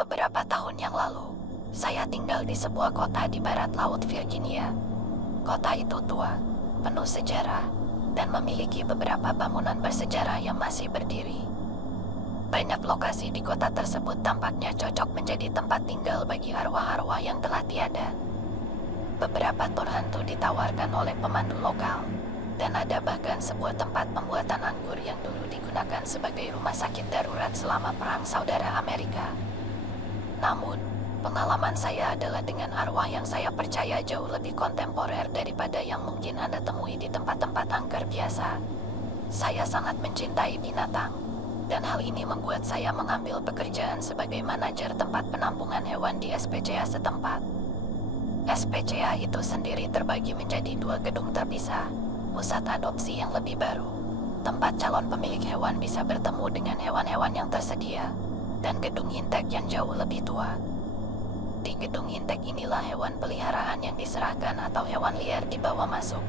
Beberapa tahun yang lalu, saya tinggal di sebuah kota di barat laut Virginia. Kota itu tua, penuh sejarah, dan memiliki beberapa bangunan bersejarah yang masih berdiri. Banyak lokasi di kota tersebut tampaknya cocok menjadi tempat tinggal bagi arwah-arwah yang telah tiada. Beberapa tur hantu ditawarkan oleh pemandu lokal, dan ada bahkan sebuah tempat pembuatan anggur yang dulu digunakan sebagai rumah sakit darurat selama Perang Saudara Amerika. Namun, pengalaman saya adalah dengan arwah yang saya percaya jauh lebih kontemporer daripada yang mungkin Anda temui di tempat-tempat angker biasa. Saya sangat mencintai binatang, dan hal ini membuat saya mengambil pekerjaan sebagai manajer tempat penampungan hewan di SPCA setempat. SPCA itu sendiri terbagi menjadi 2 gedung terpisah, pusat adopsi yang lebih baru, tempat calon pemilik hewan bisa bertemu dengan hewan-hewan yang tersedia, dan gedung intek yang jauh lebih tua. Di gedung intek inilah hewan peliharaan yang diserahkan atau hewan liar dibawa masuk,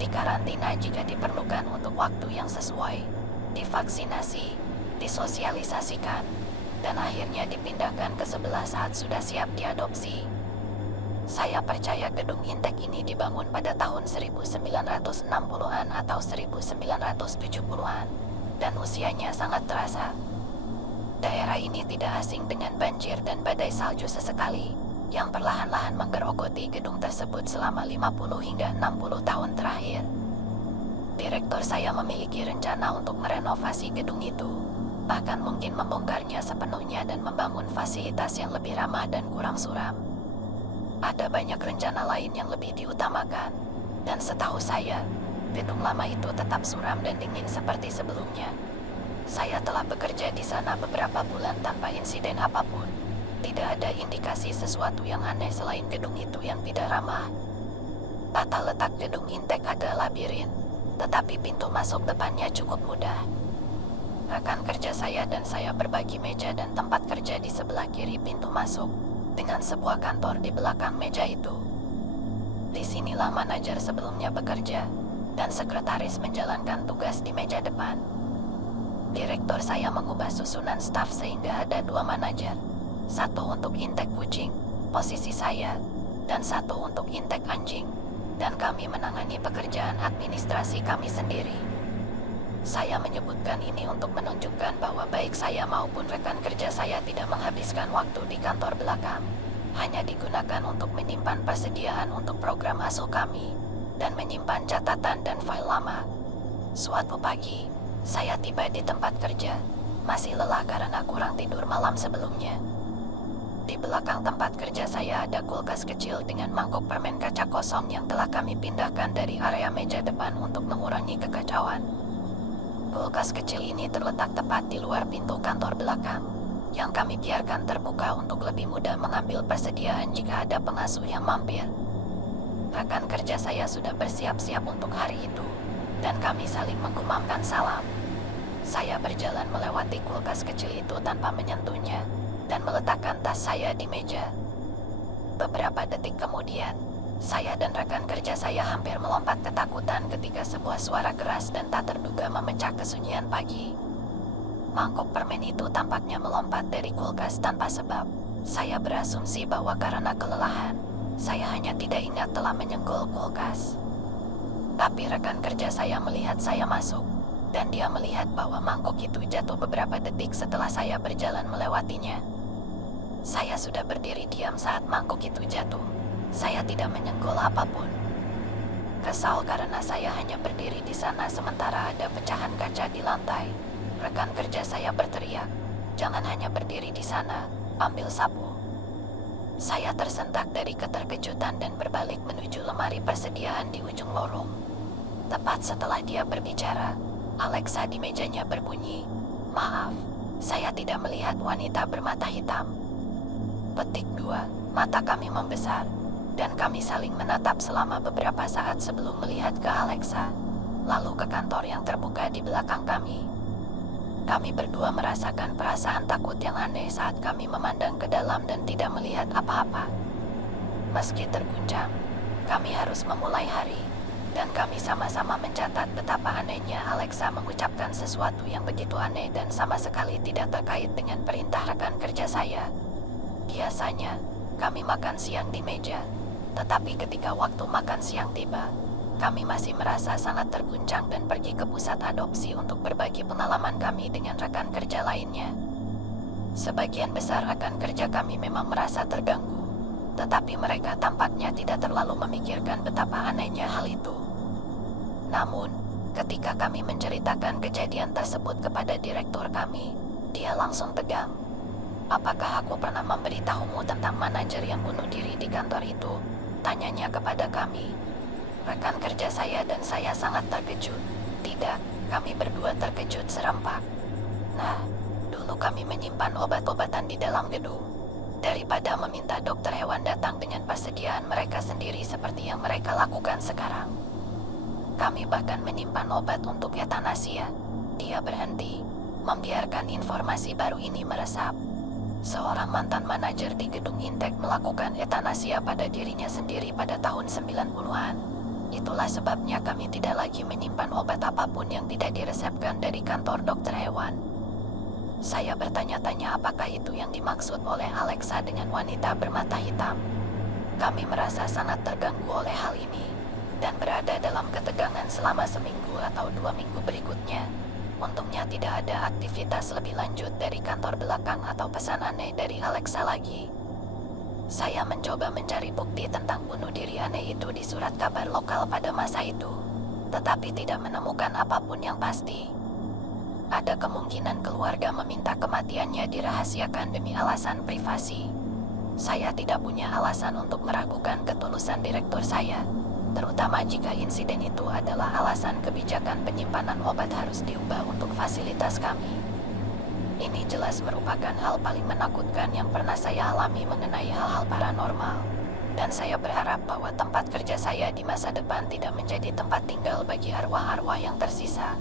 dikarantina jika diperlukan untuk waktu yang sesuai, divaksinasi, disosialisasikan, dan akhirnya dipindahkan ke sebelah saat sudah siap diadopsi. Saya percaya gedung intek ini dibangun pada tahun 1960-an atau 1970-an, dan usianya sangat terasa. Daerah ini tidak asing dengan banjir dan badai salju sesekali, yang perlahan-lahan menggerogoti gedung tersebut selama 50 hingga 60 tahun terakhir. Direktur saya memiliki rencana untuk merenovasi gedung itu, bahkan mungkin membongkarnya sepenuhnya dan membangun fasilitas yang lebih ramah dan kurang suram. Ada banyak rencana lain yang lebih diutamakan, dan setahu saya, gedung lama itu tetap suram dan dingin seperti sebelumnya. Saya telah bekerja di sana beberapa bulan tanpa insiden apapun. Tidak ada indikasi sesuatu yang aneh selain gedung itu yang tidak ramah. Tata letak gedung intek adalah labirin, tetapi pintu masuk depannya cukup mudah. Rekan kerja saya dan saya berbagi meja dan tempat kerja di sebelah kiri pintu masuk, dengan sebuah kantor di belakang meja itu. Disinilah manajer sebelumnya bekerja, dan sekretaris menjalankan tugas di meja depan. Direktur saya mengubah susunan staf sehingga ada 2 manajer, 1 untuk intek kucing, posisi saya, dan 1 untuk intek anjing, dan kami menangani pekerjaan administrasi kami sendiri. Saya menyebutkan ini untuk menunjukkan bahwa baik saya maupun rekan kerja saya tidak menghabiskan waktu di kantor belakang, hanya digunakan untuk menyimpan persediaan untuk program asuh kami, dan menyimpan catatan dan file lama. Suatu pagi, saya tiba di tempat kerja, masih lelah karena kurang tidur malam sebelumnya. Di belakang tempat kerja saya ada kulkas kecil dengan mangkuk permen kaca kosong yang telah kami pindahkan dari area meja depan untuk mengurangi kekacauan. Kulkas kecil ini terletak tepat di luar pintu kantor belakang, yang kami biarkan terbuka untuk lebih mudah mengambil persediaan jika ada pengasuh yang mampir. Rekan kerja saya sudah bersiap-siap untuk hari itu, dan kami saling menggumamkan salam. Saya berjalan melewati kulkas kecil itu tanpa menyentuhnya, dan meletakkan tas saya di meja. Beberapa detik kemudian, saya dan rekan kerja saya hampir melompat ketakutan ketika sebuah suara keras dan tak terduga memecah kesunyian pagi. Mangkok permen itu tampaknya melompat dari kulkas tanpa sebab. Saya berasumsi bahwa karena kelelahan, saya hanya tidak ingat telah menyenggol kulkas. Tapi rekan kerja saya melihat saya masuk, dan dia melihat bahwa mangkok itu jatuh beberapa detik setelah saya berjalan melewatinya. Saya sudah berdiri diam saat mangkok itu jatuh. Saya tidak menyenggol apapun. Kesal karena saya hanya berdiri di sana sementara ada pecahan kaca di lantai. Rekan kerja saya berteriak, "Jangan hanya berdiri di sana, ambil sapu." Saya tersentak dari keterkejutan dan berbalik menuju lemari persediaan di ujung lorong. Tepat setelah dia berbicara, Alexa di mejanya berbunyi, "Maaf, saya tidak melihat wanita bermata hitam." Petik 2, mata kami membesar, dan kami saling menatap selama beberapa saat sebelum melihat ke Alexa, lalu ke kantor yang terbuka di belakang kami. Kami berdua merasakan perasaan takut yang aneh saat kami memandang ke dalam dan tidak melihat apa-apa. Meski terguncang, kami harus memulai hari, dan kami sama-sama mencatat betapa anehnya Alexa mengucapkan sesuatu yang begitu aneh dan sama sekali tidak terkait dengan perintah rekan kerja saya. Biasanya, kami makan siang di meja. Tetapi ketika waktu makan siang tiba, kami masih merasa sangat terguncang dan pergi ke pusat adopsi untuk berbagi pengalaman kami dengan rekan kerja lainnya. Sebagian besar rekan kerja kami memang merasa terganggu, tetapi mereka tampaknya tidak terlalu memikirkan betapa anehnya hal itu. Namun, ketika kami menceritakan kejadian tersebut kepada direktur kami, dia langsung tegang. "Apakah aku pernah memberitahumu tentang manajer yang bunuh diri di kantor itu?" Tanyanya kepada kami. Rekan kerja saya dan saya sangat terkejut. Tidak, kami berdua terkejut serempak. Nah, dulu kami menyimpan obat-obatan di dalam gedung. Daripada meminta dokter hewan datang dengan persediaan mereka sendiri seperti yang mereka lakukan sekarang. Kami bahkan menyimpan obat untuk etanasia. Dia berhenti, membiarkan informasi baru ini meresap. Seorang mantan manajer di gedung Intek melakukan etanasia pada dirinya sendiri pada tahun 90-an. Itulah sebabnya kami tidak lagi menyimpan obat apapun yang tidak diresepkan dari kantor dokter hewan. Saya bertanya-tanya apakah itu yang dimaksud oleh Alexa dengan wanita bermata hitam. Kami merasa sangat terganggu oleh hal ini, dan berada dalam ketegangan selama seminggu atau 2 minggu berikutnya. Untungnya tidak ada aktivitas lebih lanjut dari kantor belakang atau pesan aneh dari Alexa lagi. Saya mencoba mencari bukti tentang bunuh diri aneh itu di surat kabar lokal pada masa itu, tetapi tidak menemukan apapun yang pasti. Ada kemungkinan keluarga meminta kematiannya dirahasiakan demi alasan privasi. Saya tidak punya alasan untuk meragukan ketulusan direktur saya, terutama jika insiden itu adalah alasan kebijakan penyimpanan obat harus diubah untuk fasilitas kami. Ini jelas merupakan hal paling menakutkan yang pernah saya alami mengenai hal-hal paranormal, dan saya berharap bahwa tempat kerja saya di masa depan tidak menjadi tempat tinggal bagi arwah-arwah yang tersisa.